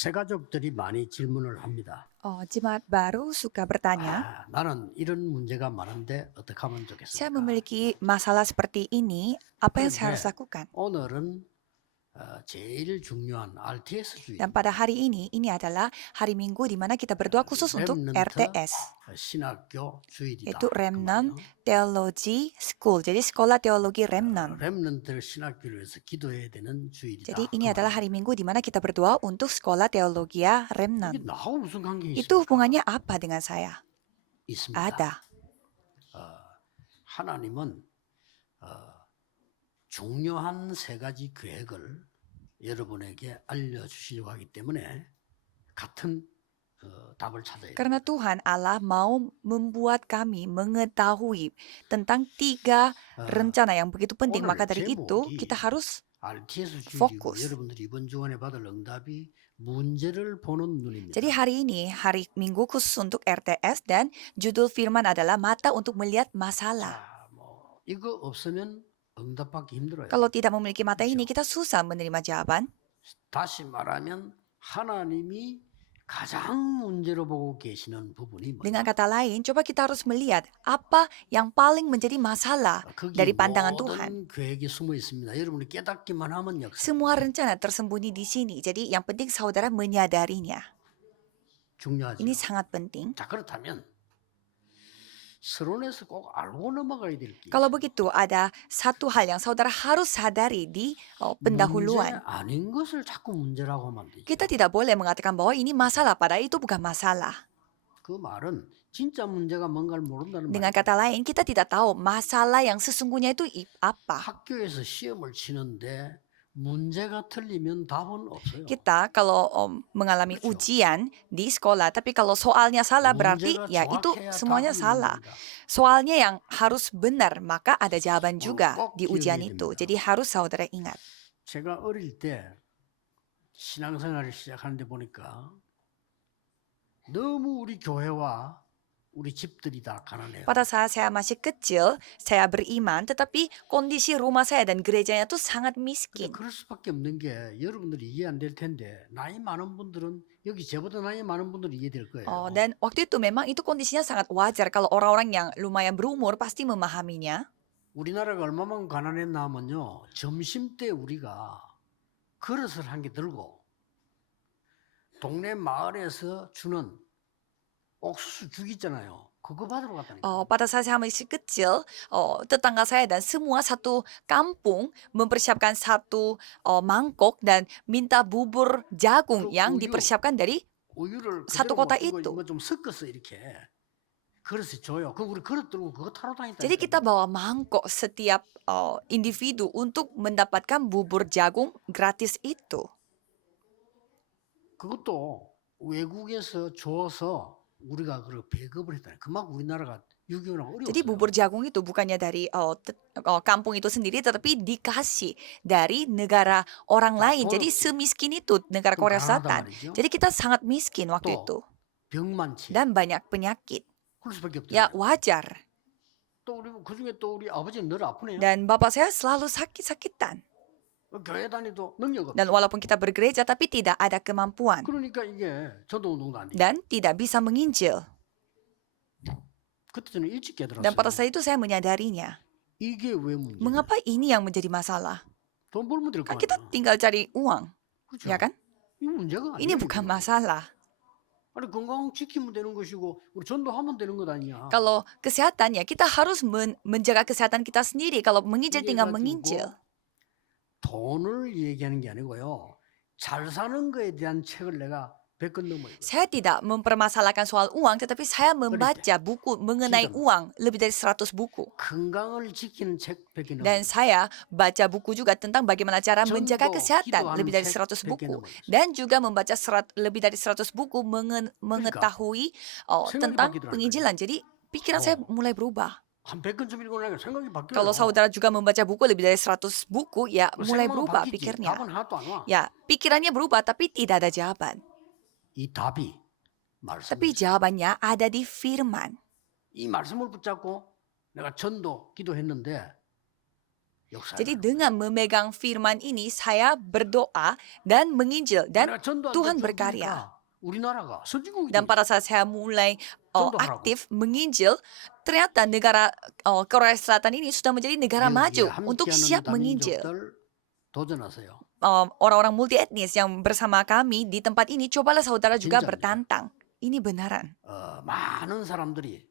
새가족들이 많이 질문을 합니다. Jemaat baru suka bertanya, 나는 이런 문제가 많은데 어떻게 하면 saya 좋겠습니까? memiliki masalah seperti ini, apa yang saya harus 그런데 lakukan? 오늘은 제일 중요한 Dan RTS주의, pada hari ini adalah hari Minggu di mana kita berdoa khusus untuk 렘넌트 RTS, 신학교 yaitu 주일이다. 그 Remnant 말이에요. Theology School, jadi sekolah teologi Remnant. 렘넌트 신학교를 위해서 기도해야 되는 Jadi 주일이다. 그 ini adalah 말이에요. hari Minggu di mana kita berdoa untuk sekolah teologia 이게 Remnant. 나하고 무슨 관계 Itu 있습니까? hubungannya apa dengan saya? 있습니다. Ada. 하나님은 중요한 세 가지 계획을 여러분에게 알려주시려고 하기 때문에 같은 답을 찾아야 돼요. Karena Tuhan Allah mau membuat kami mengetahui tentang 3 rencana yang begitu penting. Maka 오늘 dari itu kita 제목이 harus RTS 주일이고 fokus. 여러분들이 이번 주간에 받을 응답이 문제를 보는 눈입니다. Jadi hari ini, hari Minggu khusus untuk RTS dan judul firman adalah mata untuk melihat masalah. 이거 없으면 응답받기 힘들어요. Kalau tidak memiliki mata 그렇죠? ini, kita susah menerima jawaban. 다시 말하면 하나님이 가장 문제로 보고 계시는 부분이 Dengan 뭐냐? kata lain, coba kita harus melihat apa yang paling menjadi masalah 거기 dari pandangan Tuhan. 모든 계획이 숨어 있습니다. 여러분이 깨닫기만 하면 역사. Semua rencana tersembunyi di sini. Jadi yang penting saudara menyadarinya. 중요하죠. Ini sangat penting. 자, 그렇다면 서론에서 꼭 알고 넘어가야 될 게. Kalau begitu, ada satu hal yang saudara harus sadari di 문제 pendahuluan. 아닌 것을 자꾸 문제라고 하면 안 되죠. Kita tidak boleh mengatakan bahwa ini masalah, padahal itu bukan masalah. 그 말은 진짜 문제가 뭔가를 모른다는 Dengan 말이에요. kata lain, kita tidak tahu masalah yang sesungguhnya itu apa. 학교에서 시험을 치는데 문제가 틀리면 답은 없어요. Kita kalau mengalami 그렇죠. ujian di sekolah, tapi kalau soalnya salah berarti 문제가 ya itu 정확해야 semuanya 답이 있는 salah. 겁니다. Soalnya yang harus benar, maka ada jawaban juga 꼭 di ujian 기억해야 itu. 됩니다. Jadi harus saudara ingat. 제가 어릴 때 신앙생활을 시작하는데 보니까 너무 우리 교회와 우리 집들이 다 가난해요. Pada saat saya masih kecil, saya beriman, tetapi kondisi rumah saya dan gerejanya itu sangat 근데 miskin. 그럴 수밖에 없는 게 여러분들이 이해 안 될 텐데 나이 많은 분들은 여기 저보다 나이 많은 분들은 이해될 거예요. Dan waktu itu memang itu kondisinya sangat wajar kalau orang-orang yang lumayan berumur pasti memahaminya. 우리나라가 얼마만 가난했나 하면요. 점심 때 우리가 그릇을 한 개 들고 동네 마을에서 주는 옥수수 죽 있잖아요. 그거 받으러 갔다니까. Pada saat saya masih kecil, tetangga saya dan semua satu kampung mempersiapkan satu mangkok dan minta bubur jagung 그 yang 우유, dipersiapkan dari 우유를 satu 그대로 kota 못 주고 itu. 이거 좀 섞어서 이렇게 그릇에 줘요. 그 우리 그릇 들고 그거 타러 다녔다. Jadi kita bawa mangkok setiap individu untuk mendapatkan bubur jagung gratis itu. 그것도 외국에서 줘서 우리가 그 배급을 했다. 그만큼 우리나라가 6.25는 Jadi 어려웠어요. bubur jagung itu bukannya dari kampung itu sendiri, tetapi dikasih dari negara orang lain. Jadi semiskin itu negara 좀 Korea 가난하단 Selatan. 말이죠. Jadi kita sangat miskin waktu 또 itu. 병 많지. Dan banyak penyakit. 그럴 수밖에 Ya 없잖아요. wajar. 또 우리 그중에 또 우리 아버지는 늘 아프네요. Dan bapak saya selalu sakit-sakitan. 교회 다니도 능력 Dan 없죠. walaupun kita bergereja, tapi tidak ada kemampuan. 그러니까 이게 저도 운동도 안 돼요. Dan tidak bisa menginjil. 그때 저는 일찍 Dan pada 깨달았어요. saat itu saya menyadarinya. 이게 왜 문제냐? Mengapa ini yang menjadi masalah? 돈 벌면 될 거 Kan kita 아니야. tinggal cari uang, 그렇죠? ya kan? 이 문제가 Ini 아니에요. bukan 이게. masalah. 아니 건강 지키면 되는 것이고 우리 전도하면 되는 것 아니냐. Kalau kesehatan ya kita harus menjaga kesehatan kita sendiri. Kalau menginjil 이게 tinggal 가지고 menginjil. 돈을 얘기하는 게 아니고요. 잘 사는 거에 대한 책을 내가 100권 넘어요. Saya tidak mempermasalahkan soal uang, tetapi saya membaca buku mengenai 진짜로. uang lebih dari 100 buku. 건강을 지키는 책 100개 넘어요. Dan saya baca buku juga tentang bagaimana cara 전도, menjaga kesehatan 기도하는 lebih dari 책 100 100개 buku. 넘어요. Dan juga membaca lebih dari 100 buku mengetahui tentang 바뀌더라고요. penginjilan. Jadi pikiran saya mulai berubah. 한 100권쯤 읽어나니까 생각이 바뀌어요. Kalau saudara juga membaca buku lebih dari 100 buku, ya mulai 생각만 berubah 바뀌지. pikirnya. 답은 하나도 안 와. Ya, pikirannya berubah tapi tidak ada jawaban. 이 답이 말씀. Tapi jawabannya ada di firman. 이 말씀을 붙잡고 내가 전도 기도했는데 역사에. Jadi dengan memegang firman ini saya berdoa dan menginjil dan 내가 전도할 때 Tuhan 좀 berkarya. 보니까 우리나라가 선진국이 Dan pada saat saya mulai 전도하라고. aktif menginjil, ternyata negara Korea Selatan ini sudah menjadi negara 여기에 maju untuk 함께하는 siap menginjil. 다민족들 도전하세요. Orang-orang multi etnis yang bersama kami di tempat ini, cobalah saudara juga 진짜입니다. bertantang. Ini benaran. 많은 사람들이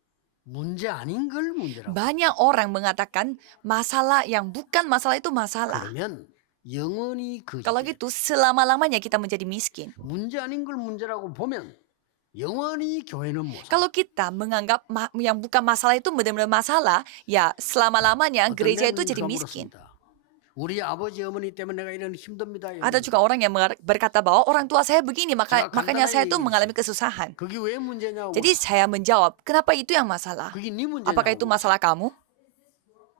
문제 아닌 걸 문제라고. Banyak orang mengatakan masalah yang bukan masalah itu masalah. 그러면 영원히 그 Kalau gitu selama-lamanya kita menjadi miskin. 문제 아닌 걸 문제라고 보면 영원히 교회는 못 살. Kalau kita menganggap yang bukan masalah itu benar-benar masalah, ya selama-lamanya gereja itu jadi miskin. 우리 아버지 어머니 때문에 내가 이런 힘듭니다. Ada juga orang yang berkata bahwa orang tua saya begini, makanya saya tuh mengalami kesusahan. 그게 왜 문제냐고. Jadi saya menjawab, kenapa itu yang masalah? 그게 네 문제냐고. Apakah itu masalah kamu?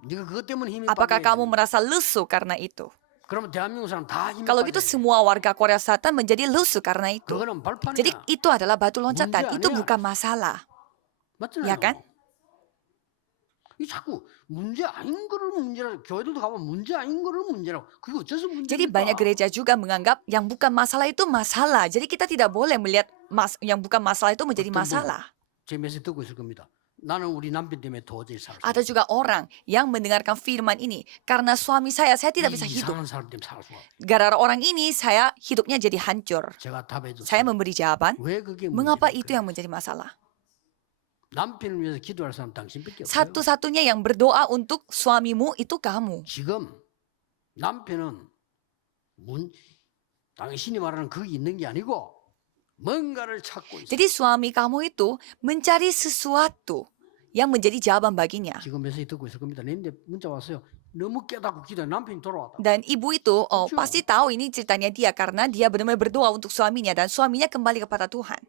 네가 그것 때문에 힘이 Apakah 빠져야 kamu 돼. merasa lesu karena itu? 그러면 대한민국 사람 다 힘이 Kalau gitu 빠져야 돼. semua warga Korea Selatan menjadi lesu karena itu. 그거는 발판이야. Jadi itu adalah batu loncatan, 문제 itu 아니야. bukan masalah. 맞잖아요. Ya kan? 이 자꾸 문제 아닌 거를 문제라고. 교회들도 가면 문제 아닌 거를 문제라고. 그게 어째서 문제입니까? Jadi banyak gereja juga menganggap yang bukan masalah itu masalah. Jadi kita tidak boleh melihat yang bukan masalah itu menjadi 어떤 분은 masalah. 제 메시지 듣고 있을 겁니다. 나는 우리 남편 때문에 도저히 살 수 Ada juga orang yang mendengarkan firman ini. Karena suami saya tidak bisa hidup. 이상한 사람 때문에 살 수가 없어. Gara-gara orang ini, saya hidupnya jadi hancur. 제가 답해 줬어요. Saya memberi jawaban, 왜 그게 mengapa 문제입니까? itu yang menjadi masalah? 남편을 위해서 기도할 사람 당신밖에 없어요. Satu-satunya yang berdoa untuk suamimu itu kamu. 지금 남편은 당신이 말하는 그게 있는 게 아니고 뭔가를 찾고 있어요. Jadi suami kamu itu mencari sesuatu yang menjadi jawaban baginya. 지금 메시지 듣고 있을 겁니다. 내인데 문자 왔어요. 너무 깨닫고 기도해. 남편이 돌아왔다. Dan ibu itu Lucu. pasti tahu ini ceritanya dia karena dia benar-benar berdoa untuk suaminya dan suaminya kembali kepada Tuhan.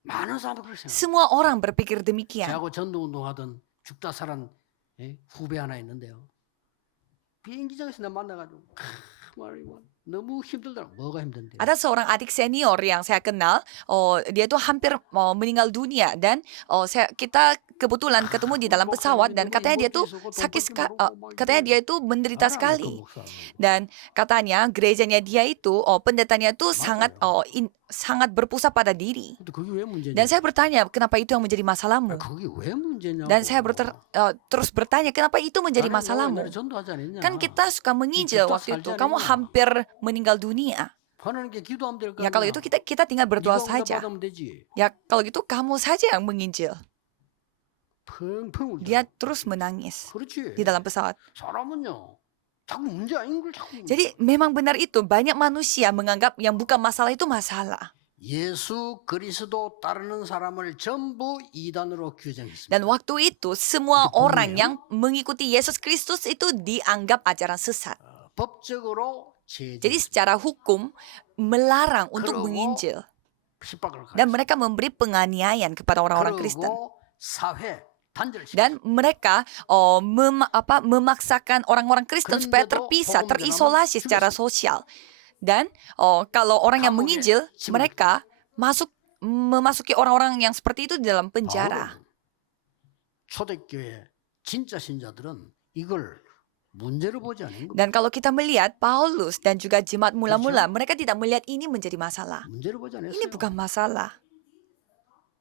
많은 사람들 그렇게 생각해요. Semua orang berpikir demikian. 저하고 전도운동하던 죽다 살은 후배 하나 있는데요. 비행기장에서 나 만나가지고 너무 힘들더라고. 뭐가 힘든데? Ada seorang adik senior yang saya kenal, dia itu hampir meninggal dunia dan kita kebetulan ketemu di dalam pesawat dan katanya dia tuh katanya dia itu menderita sekali. Dan katanya gerejanya dia itu pendetanya tuh sangat berpusat pada diri. 그게 왜 문제냐? Dan saya bertanya, kenapa itu yang menjadi masalahmu? 그게 왜 문제냐고. Dan saya terus bertanya, kenapa itu menjadi 나는 masalahmu? 옛날에 전도하지 않았냐? Kan kita suka menginjil Kita waktu itu. saja Kamu nih. hampir meninggal dunia. 하나님께 기도하면 될 거 Ya kalau 아니야. itu kita tinggal berdoa 네가 saja. 응답받으면 되지. Ya kalau gitu kamu saja yang menginjil. 펑펑 울잖아. Dia terus menangis 그렇지. di dalam pesawat. 사람은요. 자꾸 문제 아닌 걸 자꾸. Jadi memang benar itu, banyak manusia menganggap yang bukan masalah itu masalah. 예수 그리스도 따르는 사람을 전부 이단으로 규정했습니다. Dan waktu itu semua Itu orang boleh, yang mengikuti Yesus Kristus itu dianggap ajaran sesat. 법적으로 제재. Jadi secara hukum melarang untuk 그러고 menginjil. 핍박을 Dan 가했어요. mereka memberi penganiayaan kepada orang-orang Kristen. 그리고 사회 단절시켰어요. Dan mereka memaksakan orang-orang Kristen supaya 그런데도 terpisah, 복음 terisolasi 전하면 secara sosial. Dan kalau orang yang 감옥에 menginjil, 집어넣어요. mereka memasuki orang-orang yang seperti itu di dalam penjara. 바울은 초대교회 진짜 신자들은 이걸 문제로 보지 않은 겁니다. Dan kalau kita melihat Paulus dan juga jemaat mula-mula, mereka tidak melihat ini menjadi masalah. 문제로 보지 않았어요. Ini bukan masalah.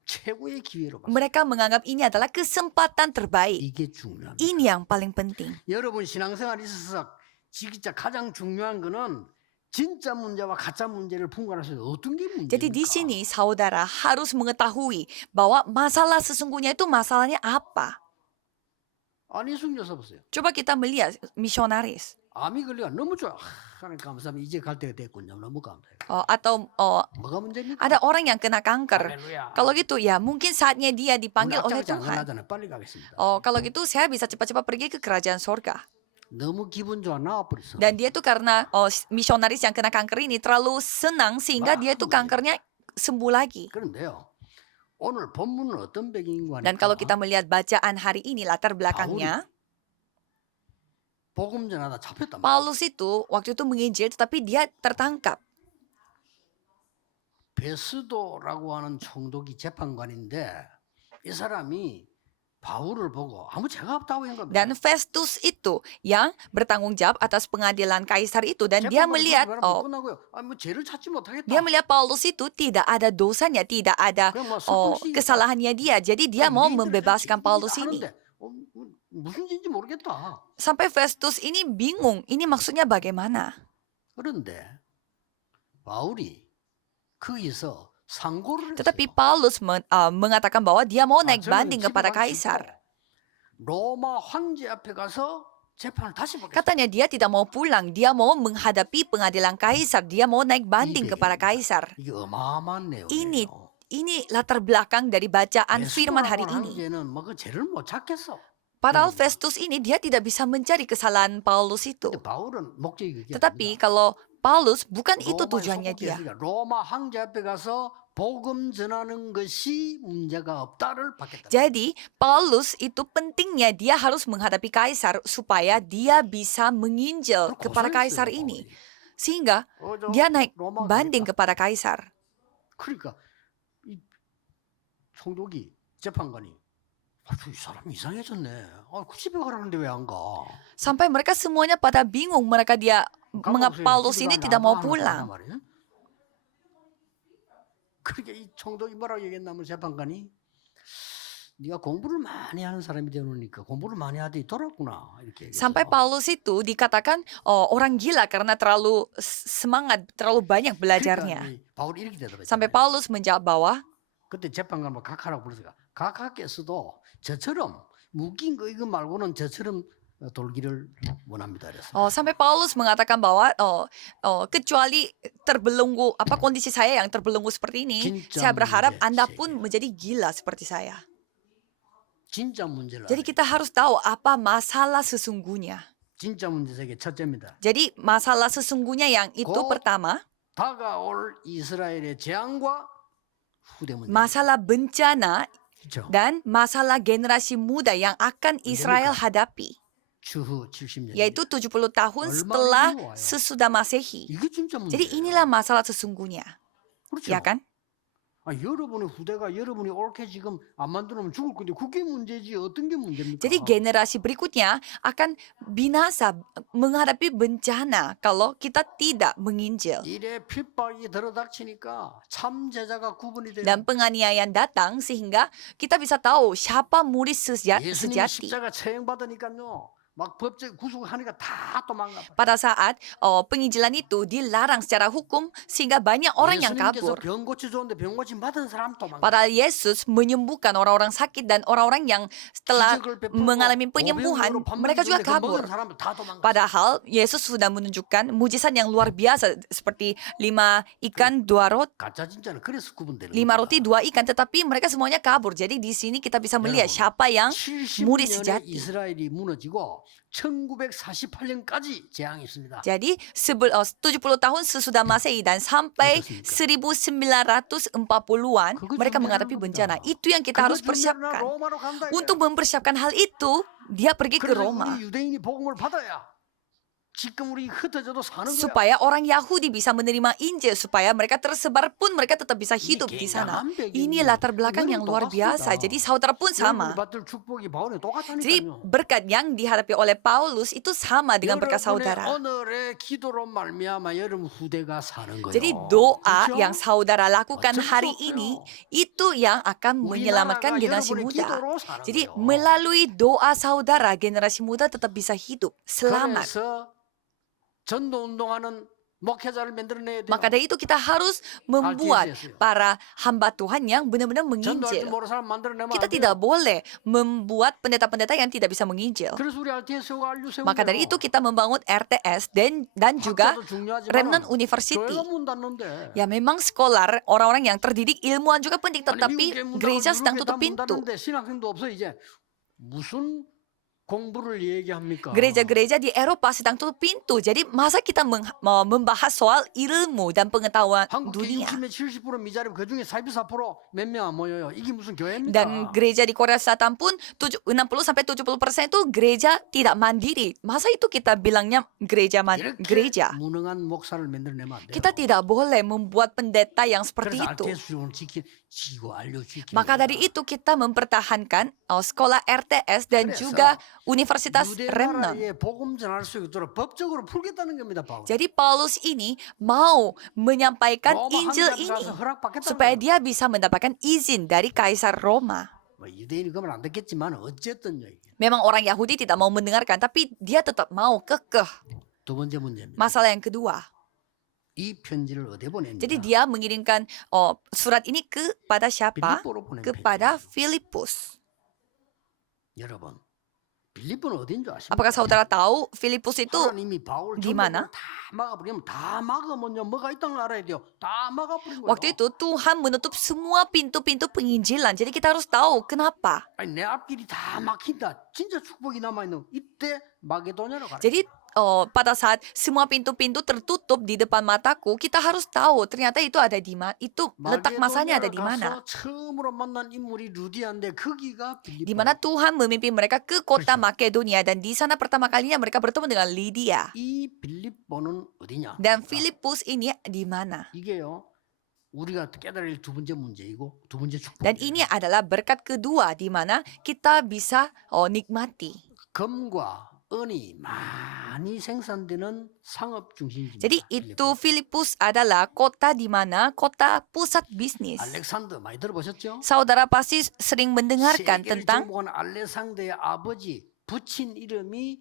최고의 기회로 봤어요. Mereka menganggap ini adalah kesempatan terbaik. 이게 중요합니다. Ini yang paling penting. 여러분 신앙생활에 있어서 진짜 가장 중요한 거는 진짜 문제와 가짜 문제를 분간해서 어떤 게 문제입니까? Jadi di sini saudara harus mengetahui bahwa masalah sesungguhnya itu masalahnya apa. 안희숙 여사 보세요. Coba kita melihat misionaris. 암이 걸려가 너무 좋아. 하나님 감사합니다. 이제 갈 때가 됐군요. 너무 감사해요. Atau 뭐가 문제입니까? ada orang yang kena kanker. 할렐루야. Kalau gitu ya mungkin saatnya dia dipanggil oleh 앞장지 안 Tuhan. 가잖아요. 빨리 가겠습니다. Kalau gitu saya bisa cepat-cepat pergi ke kerajaan sorga. 너무 기분 좋아 나와버렸어. Dan dia tuh karena misionaris yang kena kanker ini terlalu senang sehingga dia tuh kankernya sembuh lagi. 그런데요. 오늘 본문은 어떤 배경인가 Dan kalau kita 하니까 melihat bacaan hari ini latar belakangnya, 복음 전하다 잡혔단 말이에요. Paulus itu waktu itu menginjil tetapi dia tertangkap. 베스도라고 하는 총독이 재판관인데 이 사람이 바울을 보고 아무 죄가 없다고 한 겁니다. Dan Festus itu yang bertanggung jawab atas pengadilan kaisar itu, dan dia 재판관은 melihat 그거랑 끝나고요. 뭐 죄를 찾지 못하겠다. dia melihat Paulus itu tidak ada dosanya, tidak ada 그냥 뭐 석방시키겠다. kesalahannya dia. Jadi dia mau membebaskan Paulus ini. 하는데, 무슨 짓인지 모르겠다. Sampai Festus ini bingung, ini maksudnya bagaimana? 그런데 바울이 거기서 상고를 Tetapi 했어요. Paulus mengatakan bahwa dia mau naik 저는 banding 집에 kepada 가서 kaisar. 로마 황제 앞에 가서 재판을 다시 받겠다. Katanya dia tidak mau pulang, dia mau menghadapi pengadilan kaisar, dia mau naik banding kepada kaisar. 이게 어마어마한 내용이에요. Ini latar belakang dari bacaan firman hari ini. 황제는 뭐그 죄를 못 찾겠어. Padahal Festus ini dia tidak bisa mencari kesalahan Paulus itu. 근데 바울은 목적이 그게 Tetapi 아닙니다. kalau Paulus bukan itu 로마에 tujuannya dia. 속국했으니까 로마 황제 앞에 가서 복음 전하는 것이 문제가 없다를 받겠다. Jadi Paulus itu pentingnya dia harus menghadapi kaisar supaya dia bisa menginjil 그걸 kepada 고소했어요, kaisar ini. 바울이. Sehingga dia naik banding kepada kaisar. 그러니까 이 총독이 재판관이 이 사람 이상해졌네. 그 집에 가라는데 왜 안 가? Sampai mereka semuanya pada bingung, mengapa Paulus ini tidak mau pulang. 그렇게 이 총독이 뭐라고 얘기했냐면 재판관이 네가 공부를 많이 하는 사람이 되니까 공부를 많이 하더니 돌았구나 이렇게 얘기했어요. Sampai Paulus itu dikatakan orang gila karena terlalu semangat, terlalu banyak belajarnya. 그러니까 이 바울이 이렇게 대답했잖아요. Sampai Paulus menjawab bahwa 그때 재판관 뭐 각하라고 불렀으니까 각하께서도 저처럼 묶인 거 이거 말고는 저처럼 돌기를 원합니다. 그래서 sampai Paulus mengatakan bahwa kecuali terbelenggu kondisi saya yang terbelenggu seperti ini, 진짜 saya berharap 문제 Anda 제기예요. pun menjadi gila seperti saya. 진짜 문제를 Jadi kita harus tahu apa masalah sesungguhnya. 진짜 문제 세계 첫째입니다. Jadi masalah sesungguhnya yang itu 고- pertama, 다가올 이스라엘의 재앙과 후대 문제. masalah bencana 그렇죠. dan masalah generasi muda yang akan Israel hadapi, 추후 70년. yaitu 70 tahun 얼마나 setelah 이루어요. sesudah Masehi. 이게 진짜 문제예요. Jadi inilah masalah sesungguhnya, 그렇죠. ya kan? 여러분의 후대가 여러분이 옳게 지금 안 만들면 죽을 건데 그게 문제지 어떤 게 문제입니까? Jadi generasi berikutnya akan binasa menghadapi bencana kalau kita tidak menginjil. 일에 핍박이 들어닥치니까 참 제자가 구분이 돼요. Dan penganiayaan datang sehingga kita bisa tahu siapa murid 예수님이 sejati. 십자가 처형받으니까요. 막 법적 구속하니까 다 도망가. Pada saat penginjilan itu dilarang secara hukum sehingga banyak orang yang 예수님께서 kabur. 병 고쳐 줬는데 병 고침 받은 사람 도망가. Padahal Yesus menyembuhkan orang-orang sakit dan orang-orang yang setelah 기적을 베풀고 mengalami penyembuhan, 오병이어로 밥 mereka juga 먹이는데 그 먹은 kabur. 사람들 다 도망가. Padahal Yesus sudah menunjukkan mujizat yang luar biasa seperti 5 ikan, 2 roti, 가짜 진짜는 그래서 구분되는 5 roti, 2 ikan, tetapi mereka semuanya kabur. Jadi di sini kita bisa melihat siapa yang murid 70년에 sejati. 이스라엘이 무너지고 1948년까지 재앙이 있습니다. Jadi 70 tahun sesudah Masehi dan sampai 1940-an mereka menghadapi bencana. Itu yang kita harus persiapkan. 로마로 간다. Untuk mempersiapkan hal itu, dia pergi ke 그래서 Roma. 우리 유대인이 복음을 받아야 지금 우리 흩어져도 사는 거야. Supaya orang Yahudi bisa menerima Injil, supaya mereka tersebar pun mereka tetap bisa hidup di sana. Ini latar belakang yang luar biasa. Jadi saudara pun sama. 받을 축복이 바울에 Jadi 똑같다니까요. berkat yang dihadapi oleh Paulus itu sama dengan berkat saudara. 오늘의 기도로 말미암아 여러분 후대가 사는 거예요. Jadi doa 그렇죠? yang saudara lakukan 어쩔 수 hari 없어요. ini itu yang akan menyelamatkan 우리나라가 generasi 여러분의 muda. 기도로 사는 Jadi 거예요. melalui doa saudara generasi muda tetap bisa hidup selamat. 그래서 전도 운동하는 목회자를 만들어내야 돼요. Maka dari itu kita harus membuat para hamba Tuhan yang benar-benar 전도할 줄 menginjil. 모르는 사람 만들어내면 Kita 안 돼요. tidak boleh membuat pendeta-pendeta yang tidak bisa menginjil. 그래서 우리 RTS가 알류 세우고 Maka dari itu kita membangun RTS dan juga Remnant University. 교회가 문 닫는데. Ya memang sekolah orang-orang yang terdidik ilmuwan juga penting, 아니, tetapi 미국에 문 gereja 닫고 sedang 유럽에 tutup 다 문 pintu. 닫는데 신학생도 없어 이제 무슨 공부를 얘기합니까? Gereja-gereja di Eropa sedang tutup pintu. Jadi masa kita membahas soal ilmu dan pengetahuan 한국 dunia. 교육팀의 70% 미자립 그 중에 44%몇 명 안 모여요. 이게 무슨 교회입니까? Dan gereja di Korea Selatan pun 60-70% itu gereja tidak mandiri. Masa itu kita bilangnya gereja 이렇게 gereja? 무능한 목사를 만들어내면 안 돼요. Kita tidak boleh membuat pendeta yang seperti 그래서 itu. RTS 를 지킨 지고 알려주기 Maka dari itu kita mempertahankan sekolah RTS dan 그래서 juga Universitas 유대 Remnon. 나라에 복음 전할 수 있도록 법적으로 풀겠다는 겁니다. 바울. Jadi Paulus ini mau menyampaikan 로마 Injil 황제한테 ini 가서 허락받겠다는 supaya 거예요. dia bisa mendapatkan izin dari Kaisar Roma. 뭐 유대인이 그러면 안 됐겠지만 어쨌든 얘기. Memang orang Yahudi tidak mau mendengarkan, tapi dia tetap mau kekeh. 두 번째 문제입니다. Masalah yang kedua. 이 편지를 어디에 보냅니까? Jadi dia mengirimkan surat ini kepada siapa? 빌립보로 보낸 Kepada 편지예요. Filipus. 여러분, 빌립보는 어딘 줄 아십니까? Apakah saudara tahu Filipus itu 하나님이 바울 di mana? 다 막아버리면 다 막으면요 뭐가 있다는 걸 알아야 돼요. 다 막아버린 거예요. waktu itu Tuhan menutup semua pintu-pintu penginjilan. Jadi kita harus tahu kenapa. 아니, 내 앞길이 다 막힌다. 진짜 축복이 남아있는 이때 마게도냐로 가라. Jadi pada saat semua pintu-pintu tertutup di depan mataku, kita harus tahu ternyata itu ada di mana. Itu letak masanya ada di mana. 가서 처음으로 만난 인물이 루디아인데 거기가 빌립보. Di mana Tuhan memimpin mereka ke kota Makedonia dan di sana pertama kalinya mereka bertemu dengan Lydia. 이 빌립보는 어디냐? Dan Filipus ini di mana? 이게요. 우리가 깨달을 두 번째 문제이고 두 번째 축복. Dan ini adalah berkat kedua di mana kita bisa nikmati. 금과 은이 많이 생산되는 상업 중심지입니다. Jadi itu Filipus adalah kota di mana kota pusat bisnis. 알렉산더 많이 들어보셨죠? Saudara pasti sering mendengarkan 세계를 tentang 정복한 알렉산더의 아버지 붙인 이름이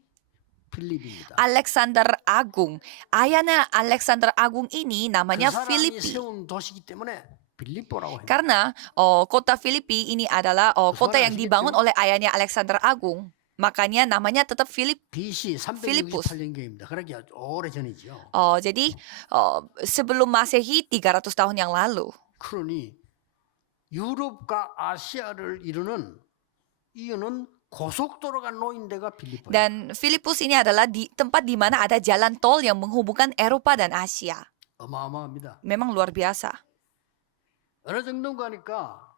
필립입니다. Alexander Agung. Ayahnya Alexander Agung ini 그 namanya 사람이 Filipi. 세운 도시이기 때문에 빌립보라고 합니다. Karena kota Filipi ini adalah kota yang dibangun oleh ayahnya Alexander Agung. Makanya namanya tetap BC Filipus. 368년경입니다. 그러기 아주 오래 전이죠. Jadi sebelum Masehi 300 tahun yang lalu. 그러니 유럽과 아시아를 이루는 이유는 고속도로가 놓인 데가 빌립보예요. Dan Filipus ini adalah tempat di mana ada jalan tol yang menghubungkan Eropa dan Asia. 어마어마합니다. Memang luar biasa. 어느 정도인가 하니까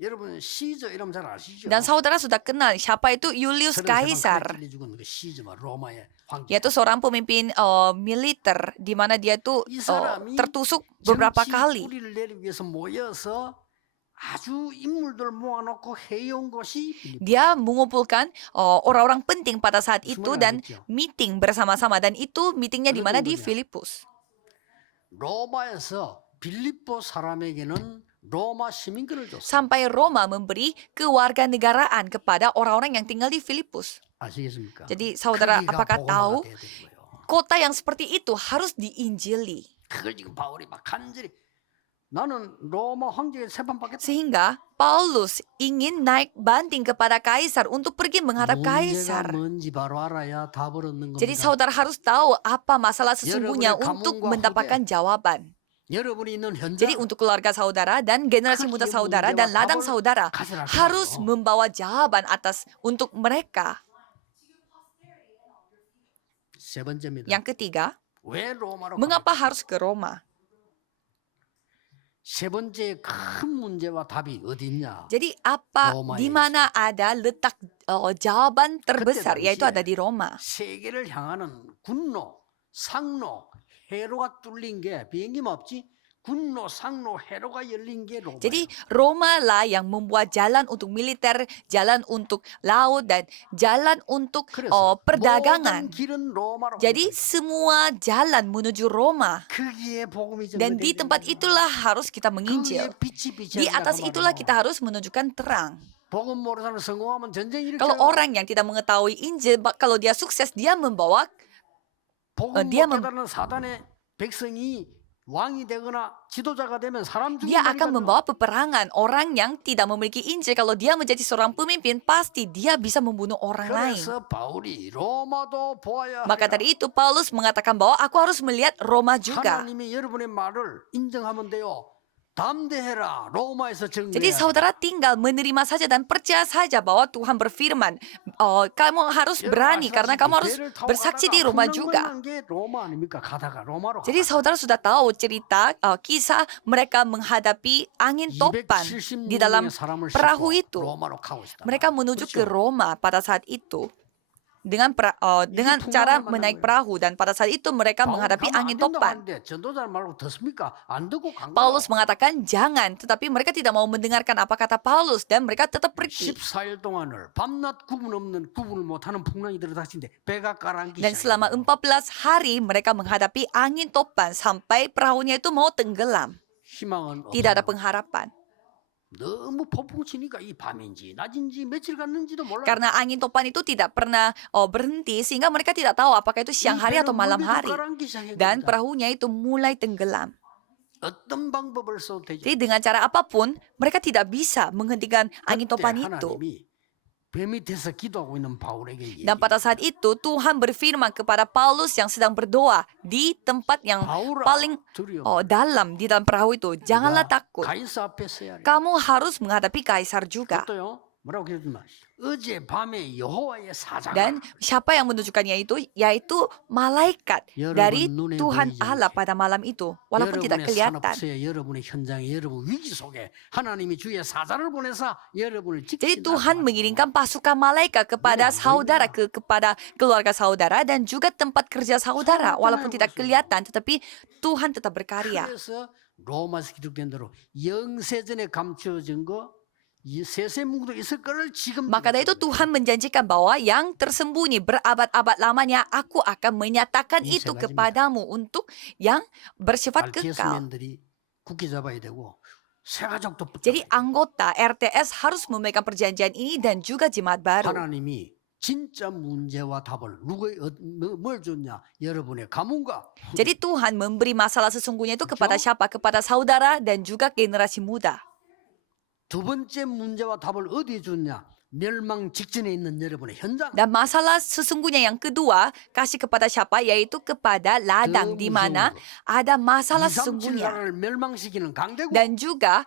여러분 시저 이름 잘 아시죠? Dan saudara sudah kenal siapa itu Julius Caesar. 죽은 그 시저가 로마의 황제. Yaitu seorang pemimpin militer di mana dia itu 이 사람이 tertusuk beberapa 정치 kali. 뿌리를 내리기 위해서 모여서 아주 인물들 모아놓고 해온 것이 빌립보. Dia mengumpulkan orang-orang penting pada saat itu Semuanya dan al겠죠. meeting bersama-sama dan itu meetingnya di mana di Filipus. 로마에서 빌립보 사람에게는 로마 시민권을 줬어요. Sampai Roma memberi kewarganegaraan kepada orang-orang yang tinggal di Filipus. 아시겠습니까? Jadi saudara 거기가 apakah 복음화가 tahu 돼야 되는 거예요. kota yang seperti itu harus diinjili. 그걸 지금 바울이 막 간절히 나는 로마 황제의 세판 받겠다. Sehingga Paulus ingin naik banding kepada kaisar untuk pergi menghadap 문제가 kaisar. 뭔지 바로 알아야 답을 얻는 겁니다. Jadi saudara harus tahu apa masalah sesungguhnya 여러분의 untuk 가문과 mendapatkan jawaban. 여러분이 있는 현장 Jadi untuk keluarga saudara dan generasi muda saudara dan ladang saudara harus membawa jawaban atas untuk mereka. 세 번째입니다. Yang ketiga, 왜 로마로 mengapa harus ke Roma? 세 번째 큰 문제와 답이 어디 있냐? Jadi apa Roma di ya. mana ada letak jawaban terbesar 당시에 yaitu ada di Roma. 세계를 향하는 군로, 상로, 해로가 뚫린 게 비행기만 없지 군로, 상로, 해로가 열린 게 로마예요. Jadi Roma lah yang membuat jalan untuk militer, jalan untuk laut dan jalan untuk 그래서 perdagangan. 모든 길은 로마로 Jadi 가는 거예요. semua jalan menuju Roma. 거기에 복음이 Dan di tempat itulah harus kita menginjil. 거기에 빛이 비치는 Di atas itulah kita harus menunjukkan terang. 복음 모르는 사람 성공하면 전쟁 Kalau 일으켜요. orang yang tidak mengetahui Injil, kalau dia sukses, dia membawa 복음 dia 못 깨달은 사단의 백성이 왕이 되거나 지도자가 되면 사람 dia 죽이는 akan membawa peperangan. Orang yang tidak memiliki Injil, kalau dia menjadi seorang pemimpin, pasti dia bisa membunuh orang lain. 그래서 바울이 로마도 보아야 Maka 하리라. dari itu Paulus mengatakan bahwa aku harus melihat Roma juga. 하나님이 여러분의 말을 인정하면 돼요. 담대해라. 로마에서 Jadi 정리해야 saudara tinggal menerima saja dan percaya saja bahwa Tuhan berfirman, kamu harus berani karena kamu harus bersaksi di Roma juga. 로마 아닙니까? 가다가 로마로 Jadi saudara sudah tahu cerita kisah mereka menghadapi angin topan di dalam perahu itu. 로마로 가고 있다. Mereka menuju ke Roma pada saat itu. dengan cara menaik perahu, dan pada saat itu mereka 바울은 menghadapi 가면 안 angin 된다고 topan. 하는데 전도자 말고 듣습니까? 안 듣고 간 Paulus 거예요. mengatakan jangan, tetapi mereka tidak mau mendengarkan apa kata Paulus dan mereka tetap pergi. 14일 동안을 밤낮 구분을 못하는 풍랑이 들어닥치는데 배가 가라앉기 Dan selama 시작해요. 14 hari mereka menghadapi angin topan sampai perahunya itu mau tenggelam. 희망은 Tidak ada 없어요. pengharapan. 너무 폭풍 치니까 이 밤인지 낮인지 며칠 갔는지도 몰라요. Karena angin topan itu tidak pernah berhenti sehingga mereka tidak tahu apakah itu siang 이 hari atau 배는 malam 멀리도 hari. 가라앉기 시작한 Dan 겁니다. perahunya itu mulai tenggelam. 어떤 방법을 써도 되죠. Jadi dengan cara apapun mereka tidak bisa menghentikan angin 그때 topan itu. 하나님이 배 밑에서 기도하고 있는 바울에게 Dan pada saat itu Tuhan berfirman kepada Paulus yang sedang berdoa di tempat yang 바울아 paling 두려워. dalam di dalam perahu itu. Janganlah takut. 가이사 앞에 서야 해. Kamu harus menghadapi kaisar juga. 그것도요. 뭐라고 그랬지만 어제 밤에 여호와의 사자가 Dan siapa yang menunjukkannya itu? Yaitu malaikat dari Tuhan Allah pada malam itu. Walaupun tidak 여러분의 kelihatan. 산업체에 여러분의 현장에 여러분 위기 속에 하나님이 주의 사자를 보내서 여러분을 Jadi 지키신다. Tuhan mengirimkan pasukan malaikat kepada saudara, kepada keluarga saudara dan juga tempat kerja saudara. Walaupun tidak kelihatan, tetapi Tuhan tetap berkarya. 그래서 로마서 기록된 대로 영세전에 감추어진 거 이 세세문구도 있을 거를 지금 Maka dari itu Tuhan menjanjikan bahwa yang tersembunyi berabad-abad lamanya aku akan menyatakan Ini itu saya kepadamu untuk yang bersifat kekal. RTS맨들이 굳게 잡아야 되고 새가족도 Jadi anggota RTS harus memegang perjanjian ini dan juga jemaat baru. 하나님이 진짜 문제와 답을 뭘 줬냐? 여러분의 가문과 Jadi Tuhan memberi masalah sesungguhnya itu kepada siapa? Kepada saudara dan juga generasi muda. 두 번째 문제와 답을 어디에 줬냐? 멸망 직전에 있는 여러분의 현장. Dan masalah sesungguhnya yang kedua kasih kepada siapa? Yaitu kepada ladang di mana ada masalah 2, 3, 7 sesungguhnya. 나라를 멸망시키는 강대국. Dan juga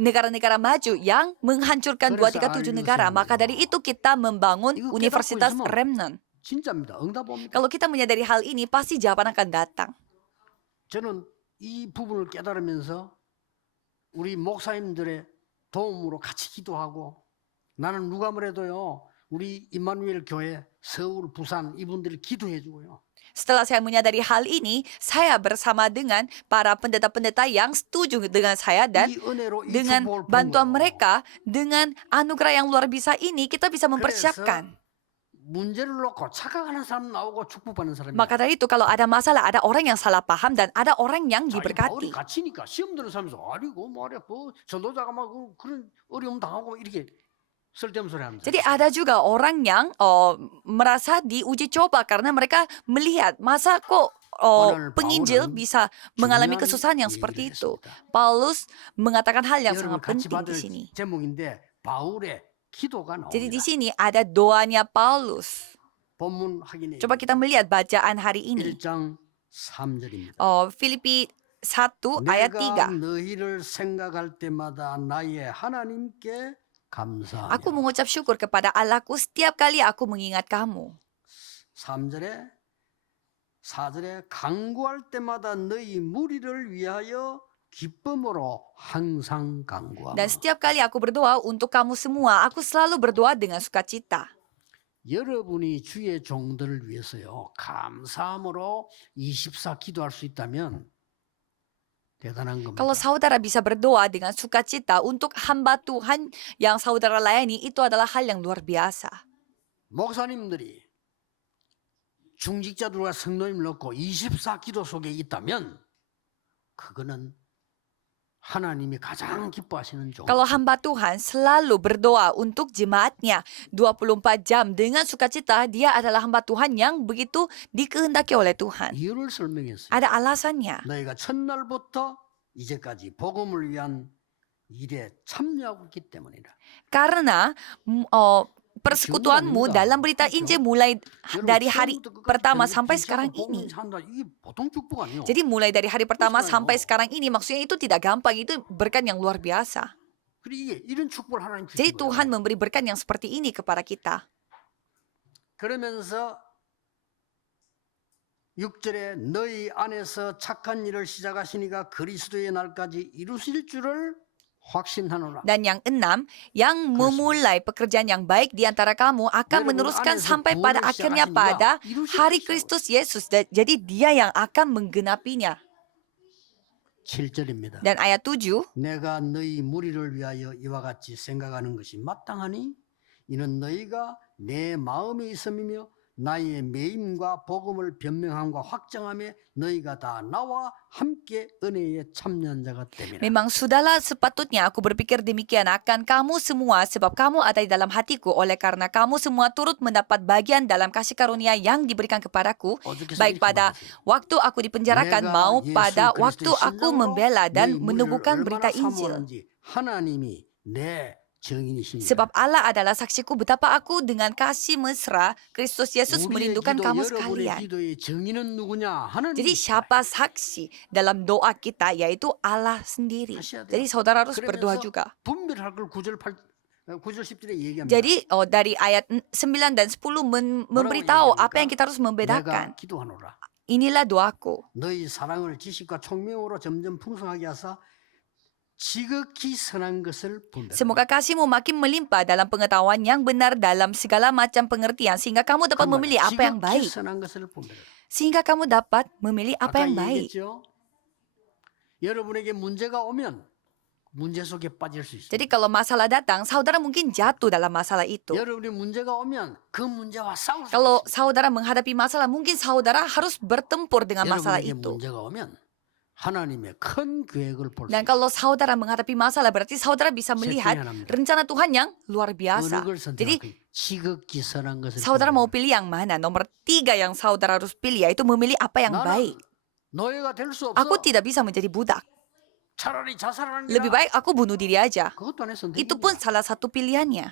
negara-negara maju yang menghancurkan 2, 3, 7 negara. Maka dari itu kita membangun 이거 Universitas 깨닫고 있으면 Remnant. 진짜입니다. 응답 옵니다. Kalau kita menyadari hal ini, pasti jawaban akan datang. 저는 이 부분을 깨달으면서 우리 목사님들의 도움으로 같이 기도하고 나는 누가 뭐래도요 우리 임마누엘 교회 서울 부산 이분들을 기도해 주고요. Setelah saya menyadari hal ini, saya bersama dengan para pendeta-pendeta yang setuju dengan saya dan 이 은혜로 이 dengan 축복을 bantuan 보고 mereka, dengan anugerah yang luar biasa ini, kita bisa mempersiapkan. 문제를 놓고 착각하는 사람 나오고 축복받는 사람이 Maka dari itu kalau ada masalah, ada orang yang salah paham dan ada orang yang 바울이 diberkati. 갇히니까 시험 드는 사람에서 아니고 말이야 전도자가 막 그런 어려움 당하고 이렇게 쓸데없는 소리 합니다. Jadi ada juga orang yang merasa diuji coba karena mereka melihat masa kok penginjil bisa mengalami kesusahan yang seperti itu. Paulus mengatakan hal yang 여러분 sangat 같이 penting 받을 di sini. 제목인데 바울의 기도가 Jadi di 나옵니다. sini ada doanya Paulus. 본문 확인해. Coba kita melihat bacaan hari ini. 1장 3절입니다. Filipi 1 ayat 내가 3. 너희를 생각할 때마다 나의 하나님께 감사하며. Aku mengucap syukur kepada Allahku setiap kali aku mengingat kamu. 3절에 4절에 간구할 때마다 너희 무리를 위하여 기쁨으로 항상 간구하며. Dan setiap kali aku berdoa untuk kamu semua, aku selalu berdoa dengan sukacita. 여러분이 주의 종들을 위해서요 감사함으로 24 기도할 수 있다면 대단한 겁니다. Kalau saudara bisa berdoa dengan sukacita untuk hamba Tuhan yang saudara layani, itu adalah hal yang luar biasa. 목사님들이 중직자들과 성도님을 넣고 24 기도 속에 있다면 그거는 하나님이 가장 기뻐하시는 종. Kalau hamba Tuhan selalu berdoa untuk jemaatnya 24 jam dengan sukacita, dia adalah hamba Tuhan yang begitu dikehendaki oleh Tuhan. 이유를 설명했어요. Ada alasannya. 너희가 첫날부터 이제까지 복음을 위한 일에 참여하고 있기 때문이라. Karena persekutuanmu dalam berita Injil mulai dari hari pertama sampai sekarang ini. 이게 보통 축복 아니에요. Jadi mulai dari hari pertama sampai sekarang ini, maksudnya itu tidak gampang, itu berkat yang luar biasa. 그리고 이게 이런 축복을 하나님 주신 Jadi 거예요. Tuhan memberi berkat yang seperti ini kepada kita. 그러면서 6절에 너희 안에서 착한 일을 시작하시니가 그리스도의 날까지 이루실 줄을 확신하노라. Dan yang enam, yang memulai pekerjaan yang baik di antara kamu akan 여러분 meneruskan 안에서 sampai pada 구원을 akhirnya 시작하신 pada 이가 이루실 hari 것이라고. Kristus Yesus. Jadi dia yang akan menggenapinya. 7절입니다. Dan ayat 7, 내가 너희 무리를 위하여 이와 같이 생각하는 것이 마땅하니 이는 너희가 내 마음에 있음이며 나의 매임과 복음을 변명함과 확정함에 너희가 다 나와 함께 은혜에 참여한 자가 됨이라. memang sudahlah sepatutnya aku berpikir demikian akan kamu semua sebab kamu ada di dalam hatiku oleh karena kamu semua turut mendapat bagian dalam kasih karunia yang diberikan kepadaku 오죽해서 baik 이렇게 pada 말하세요. waktu aku dipenjarakan 내가 mau 예수 pada waktu 그리스도의 aku 심장으로 membela dan 너희 무리를 meneguhkan 얼마나 berita Injil. 사모하는지 하나님이 내 증인이시니라. Sebab Allah adalah saksiku betapa aku dengan kasih mesra Kristus Yesus 우리의 merindukan 기도, kamu 여러분의 sekalian. 기도의 증인은 누구냐? Jadi 하나님이시다. siapa saksi dalam doa kita yaitu Allah sendiri. 하셔야 돼요. Jadi saudara harus berdoa 그러면서 juga. 분별할 걸 9절 10절에 얘기합니다. Jadi dari ayat 9 dan 10 memberitahu apa yang kita harus 내가 membedakan. 기도하노라. Inilah doaku. 너희 사랑을 지식과 총명으로 점점 풍성하게 하사 지극히 선한 것을 분별하라. Semoga kasihmu makin melimpah dalam pengetahuan yang benar dalam segala macam pengertian sehingga kamu dapat memilih apa yang 지극히 baik. 선한 것을 분별하라. Sehingga kamu dapat memilih apa 아까 yang baik. 얘기했죠. 여러분에게 문제가 오면 문제 속에 빠질 수 있어요. Jadi kalau masalah datang, saudara mungkin jatuh dalam masalah itu. 여러분이 문제가 오면 그 문제와 싸울 수 Kalau 있어요. saudara menghadapi masalah, mungkin saudara harus bertempur dengan masalah 여러분에게 itu. 문제가 오면 하나님의 큰 계획을 볼 수 Dan 있어요. kalau saudara menghadapi masalah, berarti saudara bisa melihat rencana Tuhan yang luar 어느 biasa. 걸 Jadi 선택할까? 지극히 선한 것을 saudara mau 분별하라. pilih yang mana? Nomor 3 yang saudara harus pilih yaitu memilih apa yang 나는 baik. 노예가 될 수 없어. Aku tidak bisa menjadi budak. 차라리 자살하는 게 Lebih 나아. baik aku bunuh diri aja. 그것도 하나의 Itu pun 선택이야. salah satu pilihannya.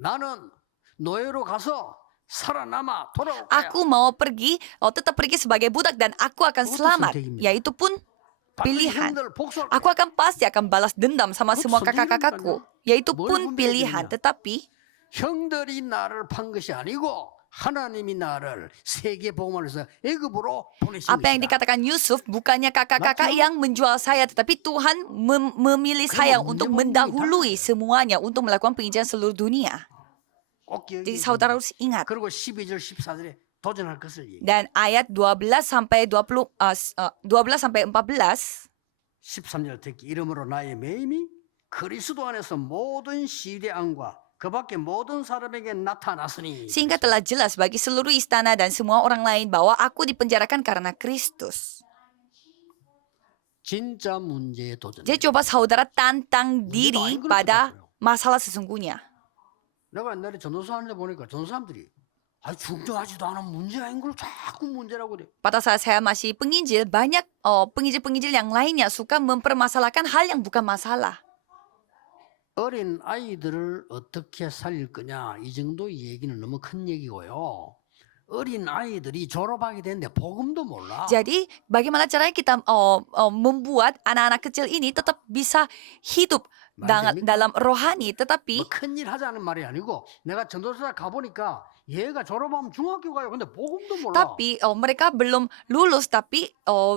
나는 노예로 가서 살아남아 돌아올 거야. Aku mau pergi, tetap pergi sebagai budak dan aku akan Itu selamat. 선택입니다. Yaitu pun 반드시 pilihan. 형들 복수할 Aku 거야. akan pasti akan balas dendam sama Kok semua sendiri kakak-kakakku. bukannya? Yaitu Boleh pun memilih pilihan. dirinya. Tetapi 형들이 나를 판 것이 아니고 하나님이 나를 세계 복음을 해서 애굽으로 보내신 apa yang 것이다. dikatakan Yusuf bukannya kakak-kakak 맞죠? yang menjual saya, tetapi Tuhan memilih 그럼 saya 문제 untuk 부분이 mendahului semuanya untuk melakukan penginjilan seluruh dunia. 꼭 기억해 Jadi 주세요. saudara harus ingat. 그리고 12절 14절에 도전할 것을 얘기해. Dan ayat 12 sampai 14 13절 특히 이름으로 나의 매임이 그리스도 안에서 모든 시대안과 그 밖에 모든 사람에게 나타났으니 sehingga telah jelas bagi seluruh istana dan semua orang lain bahwa aku dipenjarakan karena Kristus. 진짜 문제에 도전. Jadi coba saudara tantang diri 아닌 걸 pada 어쩌자고요. masalah sesungguhnya. 내가 옛날에 전도사 하는데 보니까 전도사람들이 중요하지도 않은 문제 아닌 걸 자꾸 문제라고 그래. Pada saat saya masih penginjil, banyak penginjil-penginjil yang lainnya suka mempermasalahkan hal yang bukan masalah. 어린 아이들을 어떻게 살릴 거냐 이 정도 얘기는 너무 큰 얘기고요. 어린 아이들이 졸업하게 되는데 복음도 몰라. Jadi, bagaimana caranya kita membuat anak-anak kecil ini tetap bisa hidup 말됩니까? dalam rohani, tetapi 뭐 큰일 하자는 말이 아니고 내가 전도사 가보니까 얘가 졸업하면 중학교 가요. 근데 복음도 몰라. tapi mereka belum lulus, tapi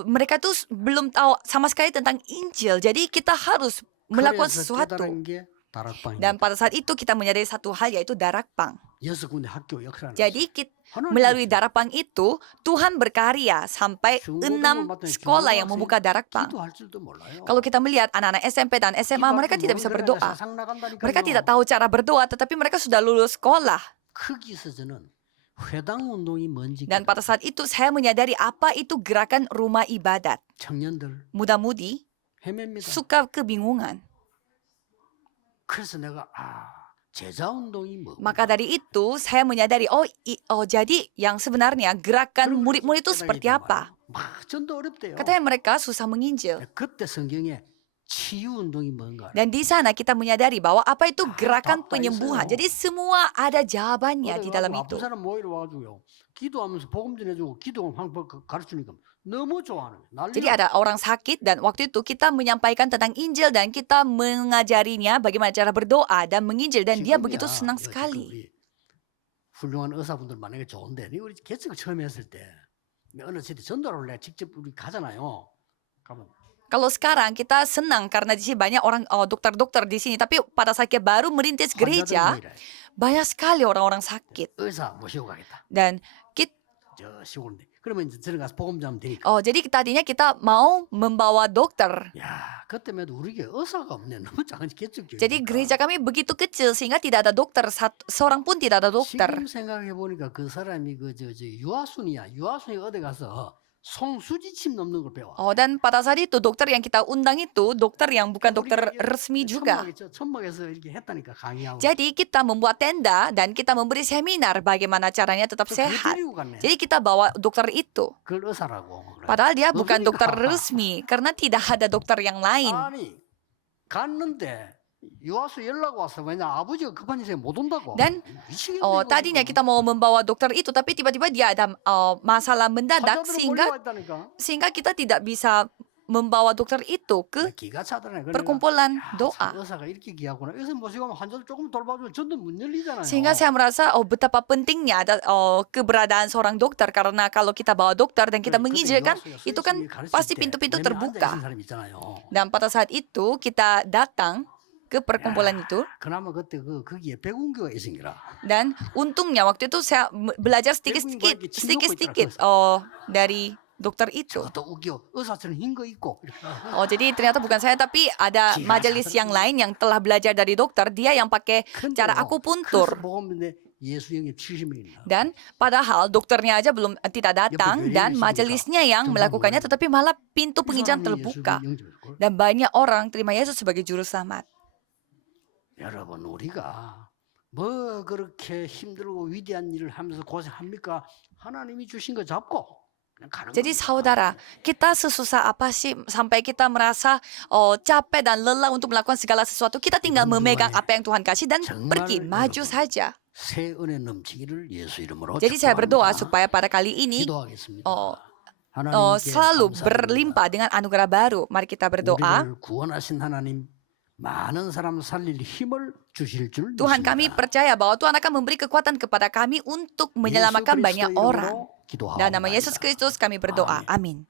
mereka tuh belum tahu sama sekali tentang Injil. Jadi kita harus melakukan 그래서 sesuatu. 깨달은 게 다락방입니다. Dan pada saat itu kita menyadari satu hal yaitu darakpang. 6군데 학교 역할하는 Jadi 하나님 melalui darakpang itu Tuhan berkarya sampai 6 sekolah yang membuka darakpang. 기도할 줄도 몰라요. Kalau kita melihat anak-anak SMP dan SMA, mereka tidak bisa berdoa. Mereka tidak tahu cara berdoa, tetapi mereka sudah lulus sekolah. 거기서 저는 회당 운동이 뭔지 Dan pada saat itu saya menyadari apa itu gerakan rumah ibadat. 청년들 Muda-mudi 헤맵니다. suka kebingungan. 그래서 내가 제자 운동이 뭐? Maka dari itu saya menyadari, jadi yang sebenarnya gerakan murid-murid itu seperti apa? 막 전도 어렵대요. Katanya mereka susah menginjil. 그때 성경에 치유 운동이 뭔가. Dan di sana kita menyadari bahwa apa itu gerakan 다 penyembuhan. 있어요. Jadi semua ada jawabannya di dalam itu. 아픈 사람 모이러 와가지고요. 기도하면서 복음 전해주고 기도 방법 가르치니까 너무 좋아하는 거예요. Jadi ada orang sakit dan waktu itu kita menyampaikan tentang Injil dan kita mengajarinya bagaimana cara berdoa dan menginjil dan dia begitu senang sekali. 훌륭한 의사분들 만약에 좋은데 우리 개척을 처음 했을 때 어느 시대 전도를 내가 직접 우리 가잖아요. 가면 Kalau sekarang kita senang karena di sini banyak orang dokter-dokter di sini, tapi pada saat kita baru merintis 환자들 gereja, 모이라. banyak sekali orang-orang sakit. 의사 모시고 가겠다. Dan 저 시골인데. 그러면 이제 들어가서 복음 전하면 되니까. jadi tadinya kita mau membawa dokter. 야, 그때만 해도 우리 게 의사가 없네. 너무 작은 개척교회. Jadi gereja kami begitu kecil sehingga tidak ada dokter, seorang pun tidak ada dokter. 지금 생각해 보니까 그 사람이 저 유아순이야. 유아순이 어디 가서 송수지침 넘는 걸 배워. Dan pada saat itu dokter yang kita undang itu dokter yang bukan dokter resmi juga. 천막에서 이렇게 했다니까 강의하고. Jadi kita membuat tenda dan kita memberi seminar bagaimana caranya tetap sehat. 데리고 갔네. Jadi kita bawa dokter itu. 그걸 의사라고. 그래. Padahal dia bukan 그러니까. dokter resmi karena tidak ada dokter yang lain. 아니 갔는데 유아수 연락 와서 왜냐 아버지가 급한 일에 못 온다고. Dan 미치겠네, tadinya 이거. kita mau membawa dokter itu tapi tiba-tiba dia ada masalah mendadak 환자들은 sehingga 몰려왔다니까. kita tidak bisa membawa dokter itu ke 기가 차더네. 그러니까 perkumpulan 야, doa. 참 의사가 이렇게 귀하구나. 의사 모시고 가면 환자들 조금 돌봐주면 전도 문 열리잖아요. Sehingga saya merasa betapa pentingnya ada keberadaan seorang dokter karena kalau kita bawa dokter dan kita mengizinkan itu kan pasti pintu-pintu terbuka. Dan pada saat itu kita datang ke perkumpulan itu 그나마 그때 거기에 백운교가 있으니까. dan untungnya waktu itu saya belajar sedikit-sedikit dari dokter itu. 또 웃겨. 의사처럼 흰 거 입고. Jadi ternyata bukan saya tapi ada majelis yang lain yang telah belajar dari dokter, dia yang pakai cara akupuntur. 예수 영입 70명이나. Dan padahal dokternya aja belum tidak datang dan majelisnya yang melakukannya, tetapi malah pintu penginjilan terbuka dan banyak orang terima Yesus sebagai juru selamat. 여러분 우리가 뭐 그렇게 힘들고 위대한 일을 하면서 고생합니까? 하나님이 주신 거 잡고 그냥 가는 Jadi 겁니다. saudara, kita sesusah apa sih sampai kita merasa capek dan lelah untuk melakukan segala sesuatu? Kita tinggal memegang apa yang Tuhan kasih dan pergi, maju saja. 새 은혜 넘치기를 예수 이름으로 Jadi saya berdoa 축복합니다. supaya pada kali ini 기도하겠습니다. 하나님께 selalu 감사드립니다. berlimpah dengan anugerah baru. Mari kita berdoa. 우리를 구원하신 하나님 많은 사람 살릴 힘을 주실 줄 Tuhan kami 믿습니다. percaya bahwa Tuhan akan memberi kekuatan kepada kami untuk menyelamatkan banyak orang. Dan nama Yesus Kristus kami berdoa. Amin.